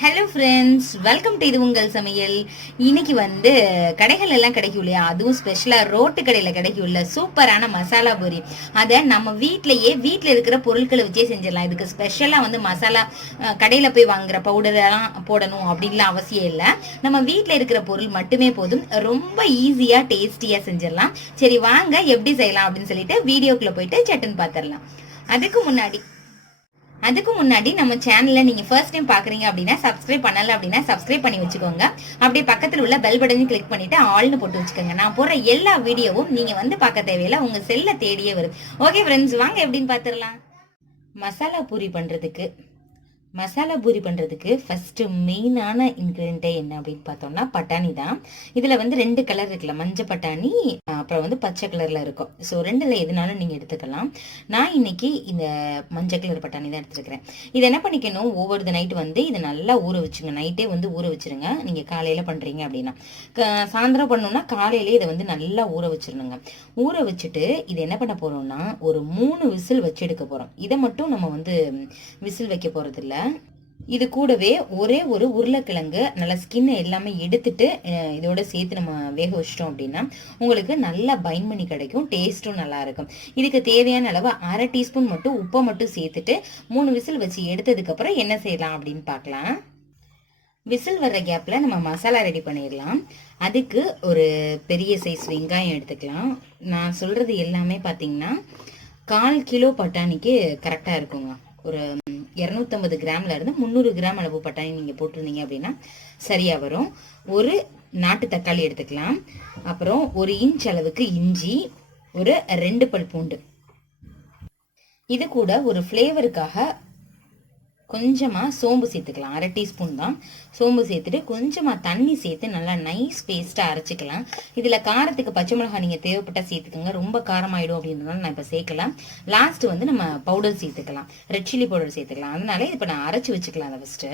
Hello friends welcome to இது உங்கள் சமையல். இன்னைக்கு வந்து கடைகள் எல்லாம் கிடைக்கும் இல்லையா? அதுவும் ஸ்பெஷலாக ரோட்டு கடையில் கிடைக்கும் சூப்பரான மசாலா பொரி. அதை நம்ம வீட்டிலையே வீட்டில் இருக்கிற பொருட்களை வச்சே செஞ்சிடலாம். இதுக்கு ஸ்பெஷலாக வந்து மசாலா கடையில் போய் வாங்குற பவுடரெல்லாம் போடணும் அப்படின்லாம் அவசியம் இல்லை. நம்ம வீட்டில் இருக்கிற பொருள் மட்டுமே போதும். ரொம்ப ஈஸியாக டேஸ்டியாக செஞ்சிடலாம். சரி வாங்க எப்படி செய்யலாம் அப்படின்னு சொல்லிட்டு வீடியோக்குள்ளே போயிட்டு சட்டன் பார்த்துடலாம் அதுக்கு முன்னாடி அதுக்கு முன்னாடி நம்ம சேனல்ல நீங்க ஃபர்ஸ்ட் டைம் பாக்குறீங்க அப்படின்னா சப்ஸ்கிரைப் பண்ணல அப்படின்னா சப்ஸ்கிரைப் பண்ணி வச்சுக்கோங்க. அப்படியே பக்கத்துல உள்ள பெல் பட்டனையும் கிளிக் பண்ணிட்டு ஆல்னு போட்டு வச்சுக்கோங்க. நான் போடுற எல்லா வீடியோவும் நீங்க வந்து பார்க்க தேவையில்ல. உங்க செல்ல தேடியே வரும். ஓகே ஃப்ரெண்ட்ஸ் வாங்க எப்படின்னு பாத்துரலாம் மசாலா பூரி பண்றதுக்கு மசாலா பூரி பண்ணுறதுக்கு ஃபஸ்ட்டு மெயினான இன்க்ரீடியண்ட்டே என்ன அப்படின்னு பார்த்தோம்னா பட்டாணி தான். இதில் வந்து ரெண்டு கலர் இருக்குல்ல மஞ்சள் பட்டாணி அப்புறம் வந்து பச்சை கலரில் இருக்கும். ஸோ ரெண்டில் எதுனாலும் நீங்கள் எடுத்துக்கலாம். நான் இன்னைக்கு இந்த மஞ்சள் கலர் பட்டாணி தான் எடுத்துருக்கிறேன். இதை என்ன பண்ணிக்கணும்? ஒவ்வொரு நைட்டு வந்து இதை நல்லா ஊற வச்சுங்க. நைட்டே வந்து ஊற வச்சிருங்க. நீங்கள் காலையில் பண்ணுறீங்க அப்படின்னா. க- சாயந்தரம் பண்ணோம்னா காலையிலே இதை வந்து நல்லா ஊற வச்சிடணுங்க ஊற வச்சுட்டு இது என்ன பண்ண போகிறோம்னா ஒரு மூணு விசில் வச்சு எடுக்க போகிறோம் இதை மட்டும் நம்ம வந்து விசில் வைக்க போகிறது இல்லை இது கூடவே ஒரே ஒரு உருளைக்கிழங்கு நல்லா ஸ்கின் எல்லாமே எடுத்துட்டு இதோட சேர்த்து நம்ம வேக வச்சிட்டோம் அப்படின்னா உங்களுக்கு நல்லா பைன் பண்ணி கிடைக்கும் டேஸ்ட்டும் நல்லா இருக்கும். இதுக்கு தேவையான அளவு அரை டீஸ்பூன் மட்டும் உப்பை மட்டும் சேர்த்துட்டு மூணு விசில் வச்சு எடுத்ததுக்கப்புறம் என்ன செய்யலாம் அப்படின்னு பார்க்கலாம். விசில் வர்ற கேப்பில் நம்ம மசாலா ரெடி பண்ணிடலாம். அதுக்கு ஒரு பெரிய சைஸ் வெங்காயம் எடுத்துக்கலாம். நான் சொல்கிறது எல்லாமே பார்த்தீங்கன்னா கால் கிலோ பட்டாணிக்கு கரெக்டாக இருக்குங்க. ஒரு இரநூத்தம்பது கிராம்ல இருந்து முந்நூறு கிராம் அளவு பட்டாணி நீங்கள் போட்டிருந்தீங்க அப்படின்னா சரியாக வரும். ஒரு நாட்டு தக்காளி எடுத்துக்கலாம். அப்புறம் ஒரு இன்ச் அளவுக்கு இஞ்சி ஒரு ரெண்டு பல் பூண்டு. இது கூட ஒரு ஃப்ளேவருக்காக கொஞ்சமாக சோம்பு சேர்த்துக்கலாம். அரை டீஸ்பூன் தான். சோம்பு சேர்த்துட்டு கொஞ்சமாக தண்ணி சேர்த்து நல்லா நைஸ் பேஸ்ட்டாக அரைச்சிக்கலாம். இதில் காரத்துக்கு பச்சை மிளகாய் நீங்கள் தேவைப்பட்டா சேர்த்துக்கோங்க. ரொம்ப காரமாயிடும் அப்படின்றதுனால நான் இப்போ சேர்க்கலாம். லாஸ்ட்டு வந்து நம்ம பவுடர் சேர்த்துக்கலாம். ரெட் சில்லி பவுடர் சேர்த்துக்கலாம். அதனால இப்போ நான் அரைச்சு வச்சுக்கலாம் அதை ஃபஸ்ட்டு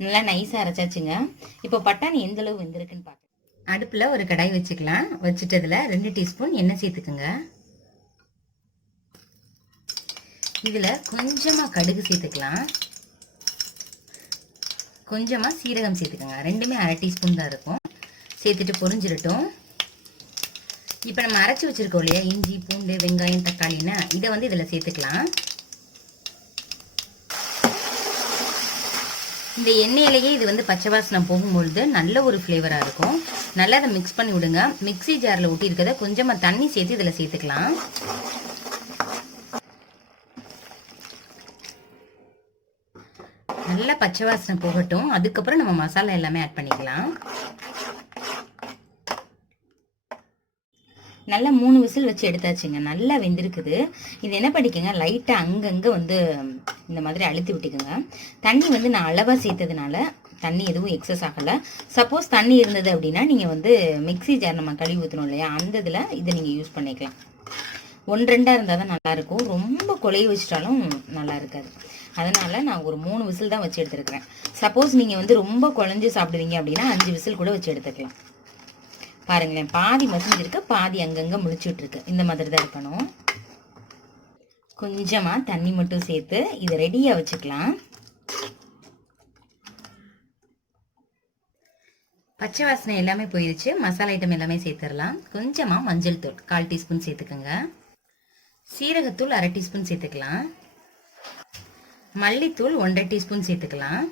நல்லா நைஸாக அரைச்சாச்சுங்க. இப்போ பட்டாணி எந்த அளவு வெந்திருக்குன்னு பார்க்கலாம் அடுப்பில் ஒரு கடாய் வச்சுக்கலாம். வச்சுட்டதில் ரெண்டு டீஸ்பூன் எண்ணெய் சேர்த்துக்குங்க. இதில் கொஞ்சமாக கடுகு சேர்த்துக்கலாம். கொஞ்சமாக சீரகம் சேர்த்துக்கோங்க. ரெண்டுமே அரை டீஸ்பூன் தான் இருக்கும். சேர்த்துட்டு பொரிஞ்சிடட்டும். இப்போ நம்ம அரைச்சி வச்சிருக்கோம் இல்லையா? இஞ்சி பூண்டு வெங்காயம் தக்காளின்னு இதை வந்து இதில் சேர்த்துக்கலாம். இந்த எண்ணெயிலேயே இது வந்து பச்சை வாசனை போகும்பொழுது நல்ல ஒரு ஃப்ளேவராக இருக்கும். நல்லா அதை மிக்ஸ் பண்ணி விடுங்க. மிக்ஸி ஜாரில் ஊட்டியிருக்கதை கொஞ்சமாக தண்ணி சேர்த்து இதில் சேர்த்துக்கலாம். நல்லா பச்சை வாசனை போகட்டும். அதுக்கப்புறம் நம்ம மசாலா எல்லாமே ஆட் பண்ணிக்கலாம். நல்லா மூணு விசில் வச்சு எடுத்தாச்சுங்க. நல்லா வெந்திருக்குது. இது என்ன பண்ணிக்கோங்க? லைட்டாக அங்கங்கே வந்து இந்த மாதிரி அழுத்தி விட்டுக்கோங்க. தண்ணி வந்து நான் அளவாக சேர்த்ததுனால தண்ணி எதுவும் எக்ஸஸ் ஆகலை. சப்போஸ் தண்ணி இருந்தது அப்படின்னா நீங்கள் வந்து மிக்ஸி ஜார் நம்ம கழுவி ஊற்றணும் இல்லையா? அந்த இதில் இதை நீங்கள் யூஸ் பண்ணிக்கலாம். ஒன்று ரெண்டாக இருந்தால் தான் நல்லாயிருக்கும் ரொம்ப கொலைய வச்சிட்டாலும் நல்லா இருக்காது. அதனால் நான் ஒரு மூணு விசில் தான் வச்சு எடுத்துருக்கிறேன். சப்போஸ் நீங்கள் வந்து ரொம்ப குழஞ்சி சாப்பிடுவீங்க அப்படின்னா அஞ்சு விசில் கூட வச்சு எடுத்துக்கலாம். பாருங்களேன் பாதி மசிஞ்சிருக்கு பாதி அங்கங்கே முழிச்சுட்ருக்கு. இந்த மாதிரி தான் இருக்கணும். கொஞ்சமாக தண்ணி மட்டும் சேர்த்து இதை ரெடியாக வச்சுக்கலாம். பச்சை வாசனை எல்லாமே போயிடுச்சு மசாலா ஐட்டம் எல்லாமே சேர்த்துடலாம். கொஞ்சமாக மஞ்சள் தூள் கால் டீஸ்பூன் சேர்த்துக்கோங்க. சீரகத்தூள் அரை டீஸ்பூன் சேர்த்துக்கலாம். மல்லித்தூள் ஒன்றரை டீஸ்பூன் சேர்த்துக்கலாம்.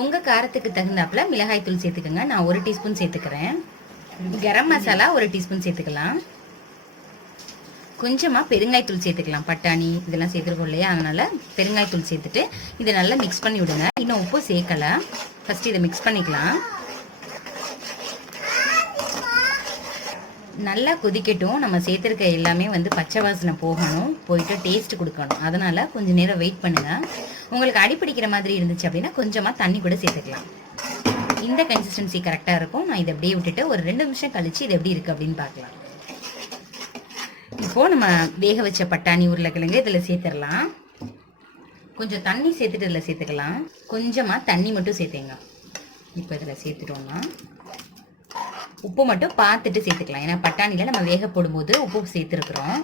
உங்கள் காரத்துக்கு தகுந்தாப்புல மிளகாய் தூள் சேர்த்துக்கோங்க. நான் ஒரு டீஸ்பூன் சேர்த்துக்கிறேன். கரம் மசாலா ஒரு டீஸ்பூன் சேர்த்துக்கலாம். கொஞ்சமாக பெருங்காயத்தூள் சேர்த்துக்கலாம். பட்டாணி இதெல்லாம் சேர்த்துருக்கோம் இல்லையா? அதனால் பெருங்காயத்தூள் சேர்த்துட்டு இதை நல்லா மிக்ஸ் பண்ணி விடுங்க. இன்னும் உப்பு சேர்க்கல. ஃபஸ்ட்டு இதை மிக்ஸ் பண்ணிக்கலாம். நல்லா கொதிக்கட்டும். நம்ம சேர்த்துருக்க எல்லாமே வந்து பச்சை வாசனை போகணும். போயிட்டு டேஸ்ட் கொடுக்கணும். அதனால் கொஞ்சம் நேரம் வெயிட் பண்ணுங்கள் உங்களுக்கு அடிப்பிடிக்கிற மாதிரி இருந்துச்சு அப்படின்னா கொஞ்சமாக தண்ணி கூட சேர்த்துக்கலாம். இந்த கன்சிஸ்டன்சி கரெக்டாக இருக்கும். நான் இதை அப்படியே விட்டுட்டு ஒரு ரெண்டு நிமிஷம் கழித்து இது எப்படி இருக்கு அப்படின்னு பார்க்கலாம். இப்போது நம்ம வேக வச்ச பட்டாணி உருளைக்கிழங்கு இதில் சேர்த்துடலாம். கொஞ்சம் தண்ணி சேர்த்துட்டு இதில் சேர்த்துக்கலாம். கொஞ்சமாக தண்ணி மட்டும் சேர்த்துங்க. இப்போ இதில் சேர்த்துட்டோம்னா உப்பு மட்டும் பார்த்துட்டு சேர்த்துக்கலாம். ஏன்னா பட்டாணியில் நம்ம வேக போடும்போது உப்பு சேர்த்துருக்குறோம்.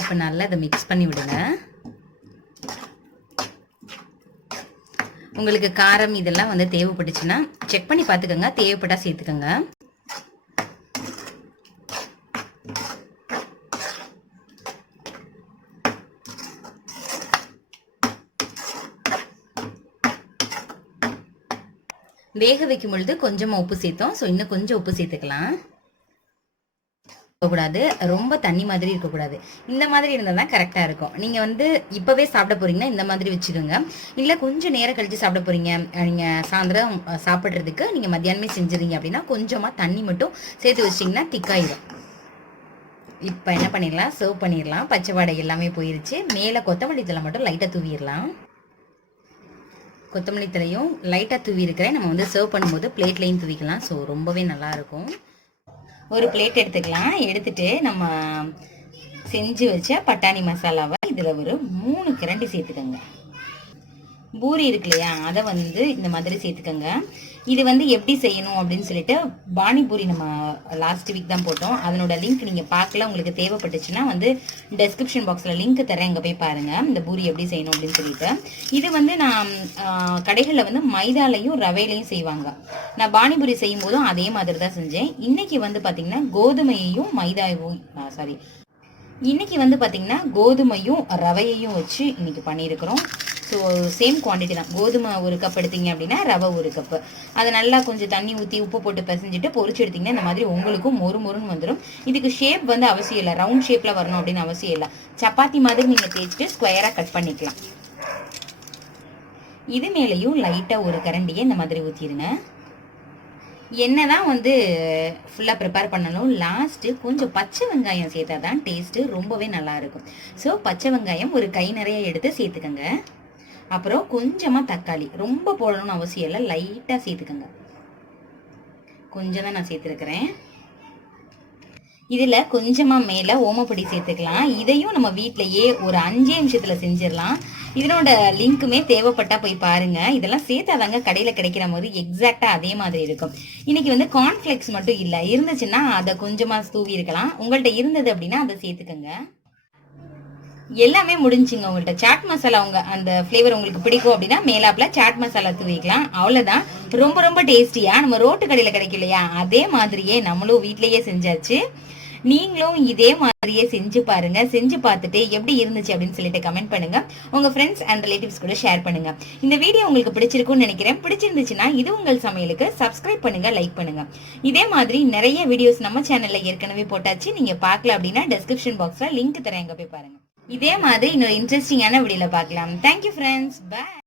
இப்போ நல்லா இதை மிக்ஸ் பண்ணி விடுங்க. உங்களுக்கு காரம் இதெல்லாம் வந்து தேவைப்பட்டுச்சுன்னா செக் பண்ணி பார்த்துக்கோங்க. தேவைப்பட்டால் சேர்த்துக்கோங்க. வேக வைக்கும் பொழுது கொஞ்சமாக உப்பு சேர்த்தோம். ஸோ இன்னும் கொஞ்சம் உப்பு சேர்த்துக்கலாம். இருக்கக்கூடாது ரொம்ப தண்ணி மாதிரி இருக்கக்கூடாது. இந்த மாதிரி இருந்தால் தான் கரெக்டாக இருக்கும். நீங்கள் வந்து இப்போவே சாப்பிட போறீங்கன்னா இந்த மாதிரி வச்சுக்கோங்க. இல்லை கொஞ்சம் நேரம் கழித்து சாப்பிட போறீங்க. நீங்கள் சாயந்தரம் சாப்பிட்றதுக்கு நீங்கள் மத்தியானமே செஞ்சுறீங்க அப்படின்னா கொஞ்சமாக தண்ணி மட்டும் சேர்த்து வச்சிட்டிங்கன்னா திக்காயிடும் இப்போ என்ன பண்ணிடலாம்? சர்வ் பண்ணிடலாம். பச்சை வாடை எல்லாமே போயிருச்சு. மேலே கொத்தமல்லி தழை மட்டும் லைட்டாக தூவிடலாம். கொத்தமல்லி தலையும் லைட்டாக தூவி இருக்கிறேன். நம்ம வந்து சர்வ் பண்ணும்போது பிளேட்லையும் தூவிக்கலாம். ஸோ ரொம்பவே நல்லா இருக்கும் ஒரு பிளேட் எடுத்துக்கலாம். எடுத்துட்டு நம்ம செஞ்சு வச்ச பட்டாணி மசாலாவை இதில் ஒரு மூணு கிரண்டி சேர்த்துக்கோங்க. பூரி இருக்கு இல்லையா? அதை வந்து இந்த மாதிரி சேர்த்துக்கோங்க. இது வந்து எப்படி செய்யணும் அப்படின்னு சொல்லிட்டு பானிபூரி நம்ம லாஸ்ட் வீக் தான் போட்டோம். அதனோட லிங்க் நீங்கள் பார்க்கல உங்களுக்கு தேவைப்பட்டுச்சுன்னா வந்து டெஸ்கிரிப்ஷன் பாக்ஸில் லிங்க் தரேன் அங்கே போய் பாருங்கள் இந்த பூரி எப்படி செய்யணும் அப்படின்னு சொல்லிட்டு. இது வந்து நான் கடைகளில் வந்து மைதாலையும் ரவையிலையும் செய்வாங்க. நான் பானிபூரி செய்யும் போதும் அதே மாதிரி தான் செஞ்சேன். இன்னைக்கு வந்து பார்த்தீங்கன்னா கோதுமையையும் மைதாவும் சாரி இன்னைக்கு வந்து பார்த்தீங்கன்னா கோதுமையும் ரவையையும் வச்சு இன்னைக்கு பண்ணியிருக்கிறோம். ஸோ சேம் குவான்டிட்டி தான். கோதுமை ஒரு கப் எடுத்தீங்க அப்படின்னா ரவை ஒரு கப்பு அதை நல்லா கொஞ்சம் தண்ணி ஊற்றி உப்பு போட்டு பிசைஞ்சிட்டு பொறிச்சு எடுத்தீங்கன்னா இந்த மாதிரி உங்களுக்கும் மொறு மொறுன்னு வந்துடும் இதுக்கு ஷேப் வந்து அவசியம் இல்லை. ரவுண்ட் ஷேப்பில் வரணும் அப்படின்னு அவசியம் இல்லை. சப்பாத்தி மாதிரி நீங்கள் தேய்ச்சிட்டு ஸ்கொயராக கட் பண்ணிக்கலாம். இது மேலேயும் லைட்டாக ஒரு கரண்டியை இந்த மாதிரி ஊற்றிடுங்க என்ன தான் வந்து ஃபுல்லாக ப்ரிப்பேர் பண்ணணும் லாஸ்ட்டு கொஞ்சம் பச்சை வெங்காயம் சேர்த்தா தான் டேஸ்ட்டு ரொம்பவே நல்லா இருக்கும். ஸோ பச்சை வெங்காயம் ஒரு கை நிறைய எடுத்து சேர்த்துக்கோங்க. அப்புறம் கொஞ்சமாக தக்காளி. ரொம்ப போடணும்னு அவசியம் இல்லை. லைட்டாக சேர்த்துக்கோங்க. கொஞ்சம் தான் நான் சேர்த்துருக்குறேன். இதில் கொஞ்சமாக மேலே ஓமப்பொடி சேர்த்துக்கலாம். இதையும் நம்ம வீட்டிலையே ஒரு அஞ்சே நிமிஷத்தில் செஞ்சிடலாம். இதனோட லிங்க்குமே தேவைப்பட்டா போய் பாருங்க. இதெல்லாம் சேர்த்தாதாங்க கடையில் கிடைக்கிற போது எக்ஸாக்டாக அதே மாதிரி இருக்கும். இன்னைக்கு வந்து கார்ன்ஃப்ளெக்ஸ் மட்டும் இல்லை. இருந்துச்சுன்னா அதை கொஞ்சமாக தூவி இருக்கலாம். உங்கள்கிட்ட இருந்தது அப்படின்னா அதை சேர்த்துக்கோங்க. எல்லாமே முடிஞ்சுங்க உங்கள்கிட்ட சாட் மசாலா உங்க அந்த ஃப்ளேவர் உங்களுக்கு பிடிக்கும் அப்படின்னா மேலாப்ல சாட் மசாலா தூவிக்கலாம். அவ்வளவுதான். ரொம்ப ரொம்ப டேஸ்டியா நம்ம ரோட்டு கடையில கிடைக்கும் இல்லையா அதே மாதிரியே நம்மளும் வீட்லயே செஞ்சாச்சு. நீங்களும் இதே மாதிரியே செஞ்சு பாருங்க. செஞ்சு பார்த்துட்டு எப்படி இருந்துச்சு அப்படின்னு சொல்லிட்டு கமெண்ட் பண்ணுங்க. உங்க ஃப்ரெண்ட்ஸ் அண்ட் ரிலேட்டிவ்ஸ் கூட ஷேர் பண்ணுங்க. இந்த வீடியோ உங்களுக்கு பிடிச்சிருக்கும்னு நினைக்கிறேன். பிடிச்சிருந்துச்சுன்னா இது உங்கள் சமையலுக்கு சப்ஸ்கிரைப் பண்ணுங்க லைக் பண்ணுங்க. இதே மாதிரி நிறைய வீடியோஸ் நம்ம சேனல்ல ஏற்கனவே போட்டாச்சு. நீங்க பார்க்கல அப்படின்னா டெஸ்கிரிப்ஷன் பாக்ஸ்ல லிங்க் தரேன். அங்க போய் பாருங்க. இதே மாதிரி இன்னொரு இன்ட்ரெஸ்டிங்கான வீடியோவில் பார்க்கலாம். Thank you friends bye